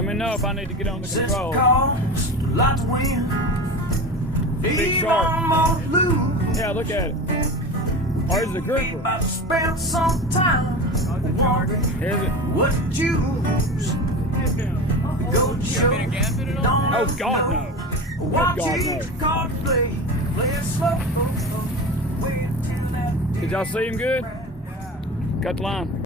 Let me know if I need to get on the control. Big shark. Yeah, look at it. Oh, here's the grouper. Spent some time. Here's it. What juice? Go Oh, God, no. Good God, no. Did y'all see him good? Cut the line.